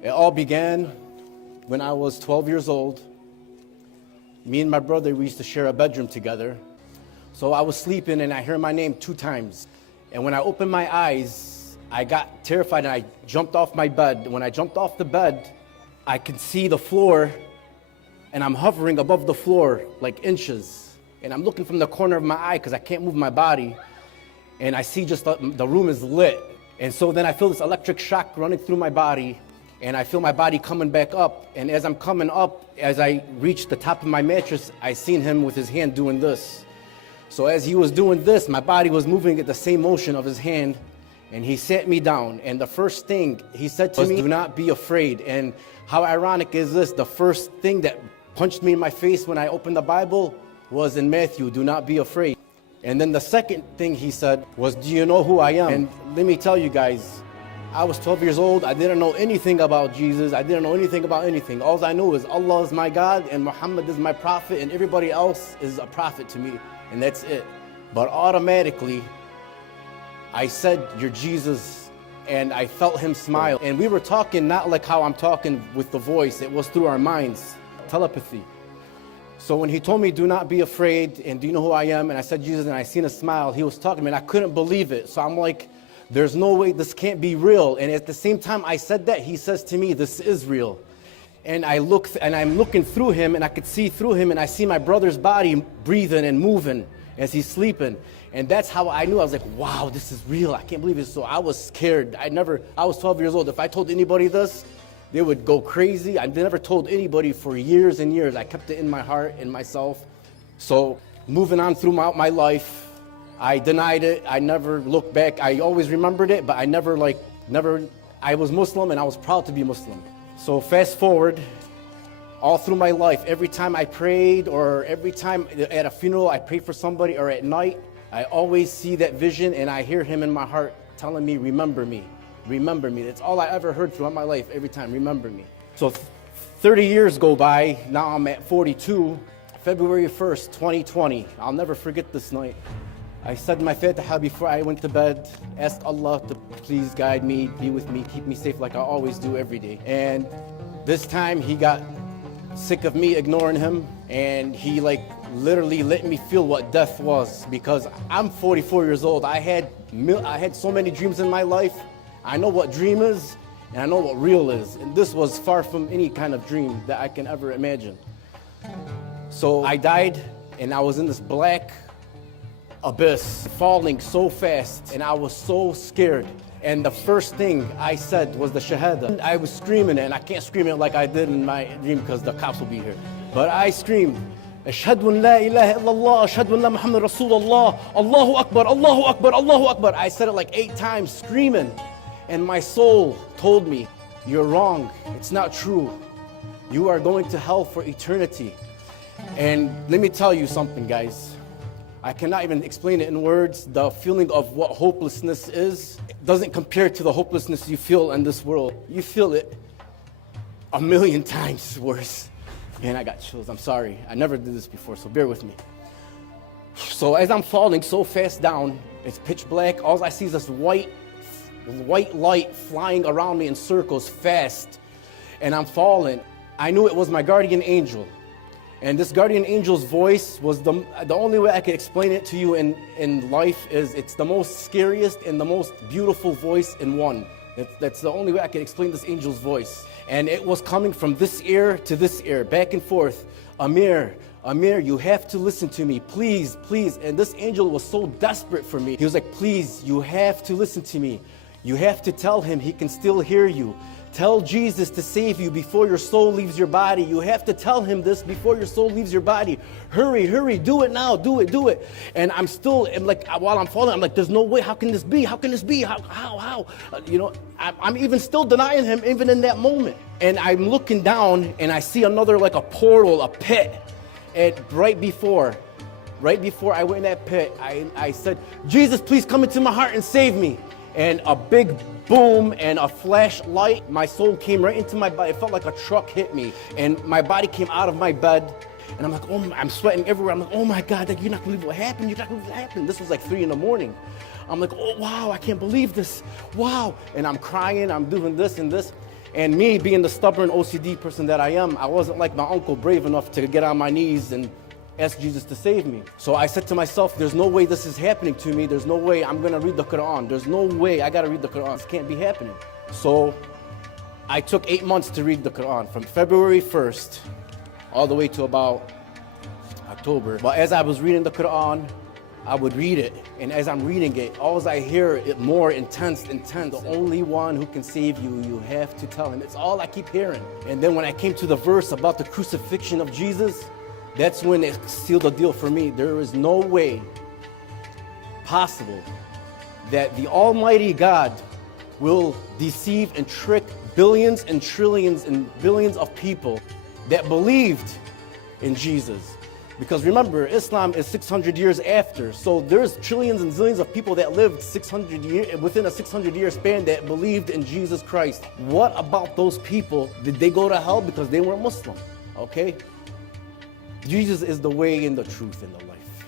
It all began when I was 12 years old. Me and my brother, we used to share a bedroom together. So I was sleeping and I heard my name 2 times. And when I opened my eyes, I got terrified and I jumped off my bed. When I jumped off the bed, I could see the floor and I'm hovering above the floor like inches. And I'm looking from the corner of my eye because I can't move my body. And I see just the room is lit. And so then I feel this electric shock running through my body. And I feel my body coming back up. And as I'm coming up, as I reach the top of my mattress, I seen him with his hand doing this. So as he was doing this, my body was moving at the same motion of his hand. And he sat me down. And the first thing he said to me, do not be afraid. And how ironic is this? The first thing that punched me in my face when I opened the Bible was in Matthew, do not be afraid. And then the second thing he said was, do you know who I am? And let me tell you guys, I was 12 years old. I didn't know anything about Jesus. I didn't know anything about anything. All I know is Allah is my God and Muhammad is my prophet and everybody else is a prophet to me. And that's it. But automatically, I said, you're Jesus. And I felt him smile. And we were talking not like how I'm talking with the voice. It was through our minds, telepathy. So when he told me, do not be afraid, and do you know who I am? And I said, Jesus, and I seen a smile. He was talking to me, and I couldn't believe it. So I'm like, there's no way this can't be real. And at the same time I said that, he says to me, this is real. And I look, and I'm looking through him, and I could see through him, and I see my brother's body breathing and moving as he's sleeping. And that's how I knew. I was like, wow, this is real. I can't believe it. So I was scared. I was 12 years old. If I told anybody this, they would go crazy. I never told anybody for years and years. I kept it in my heart, in myself. So moving on through my life, I denied it. I never looked back. I always remembered it, but I I was Muslim and I was proud to be Muslim. So fast forward, all through my life, every time I prayed or every time at a funeral I prayed for somebody or at night, I always see that vision and I hear him in my heart telling me, remember me. Remember me. That's all I ever heard throughout my life, every time, remember me. So 30 years go by, now I'm at 42, February 1st, 2020. I'll never forget this night. I said my Fatiha before I went to bed, asked Allah to please guide me, be with me, keep me safe like I always do every day. And this time he got sick of me ignoring him, and he literally let me feel what death was, because I'm 44 years old. I had so many dreams in my life. I know what dream is, and I know what real is. And this was far from any kind of dream that I can ever imagine. So I died, and I was in this black abyss, falling so fast, and I was so scared. And the first thing I said was the Shahada. I was screaming it, and I can't scream it like I did in my dream because the cops will be here. But I screamed, Ashhadu an la ilaha illallah, Ashhadu an la Muhammad Rasulullah, Allahu Akbar, Allahu Akbar, Allahu Akbar. I said it like 8 times, screaming. And my soul told me, you're wrong, it's not true. You are going to hell for eternity. And let me tell you something, guys. I cannot even explain it in words. The feeling of what hopelessness is doesn't compare to the hopelessness you feel in this world. You feel it 1,000,000 times worse. Man, I got chills, I'm sorry. I never did this before, so bear with me. So as I'm falling so fast down, it's pitch black. All I see is this white light flying around me in circles fast, and I'm falling. I knew it was my guardian angel, and this guardian angel's voice was the only way I could explain it to you in life is it's the most scariest and the most beautiful voice in one. That's the only way I could explain this angel's voice. And it was coming from this ear to this ear, back and forth. Amir, you have to listen to me, please, please. And this angel was so desperate for me. He was like, please, you have to listen to me. You have to tell him he can still hear you. Tell Jesus to save you before your soul leaves your body. You have to tell him this before your soul leaves your body. Hurry, hurry, do it now, do it. And I'm like, while I'm falling, I'm like, there's no way, how can this be? How can this be? How? I'm even still denying him, even in that moment. And I'm looking down and I see another, like a portal, a pit. And right before I went in that pit, I said, Jesus, please come into my heart and save me. And a big boom and a flashlight, my soul came right into my body. It felt like a truck hit me. And my body came out of my bed. And I'm like, oh, I'm sweating everywhere. I'm like, oh my God, you're not gonna believe what happened. You're not gonna believe what happened. This was like 3 a.m. I'm like, oh wow, I can't believe this. Wow. And I'm crying, I'm doing this and this. And me, being the stubborn OCD person that I am, I wasn't like my uncle, brave enough to get on my knees and ask Jesus to save me. So I said to myself, there's no way this is happening to me. There's no way I'm gonna read the Quran. There's no way I gotta read the Quran. This can't be happening. So I took 8 months to read the Quran, from February 1st all the way to about October. But as I was reading the Quran, I would read it, and as I'm reading it, all I hear it more intense. The only one who can save you, you have to tell him. It's all I keep hearing. And then when I came to the verse about the crucifixion of Jesus, that's when it sealed the deal for me. There is no way possible that the Almighty God will deceive and trick billions and trillions and billions of people that believed in Jesus. Because remember, Islam is 600 years after, so there's trillions and zillions of people that lived 600 years within a 600-year span that believed in Jesus Christ. What about those people? Did they go to hell because they weren't Muslim? Okay? Jesus is the way and the truth and the life.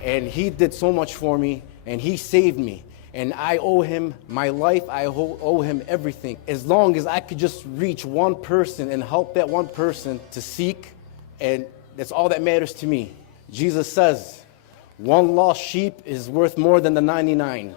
And he did so much for me, and he saved me. And I owe him my life, I owe him everything. As long as I could just reach one person and help that one person to seek, and that's all that matters to me. Jesus says, one lost sheep is worth more than the 99.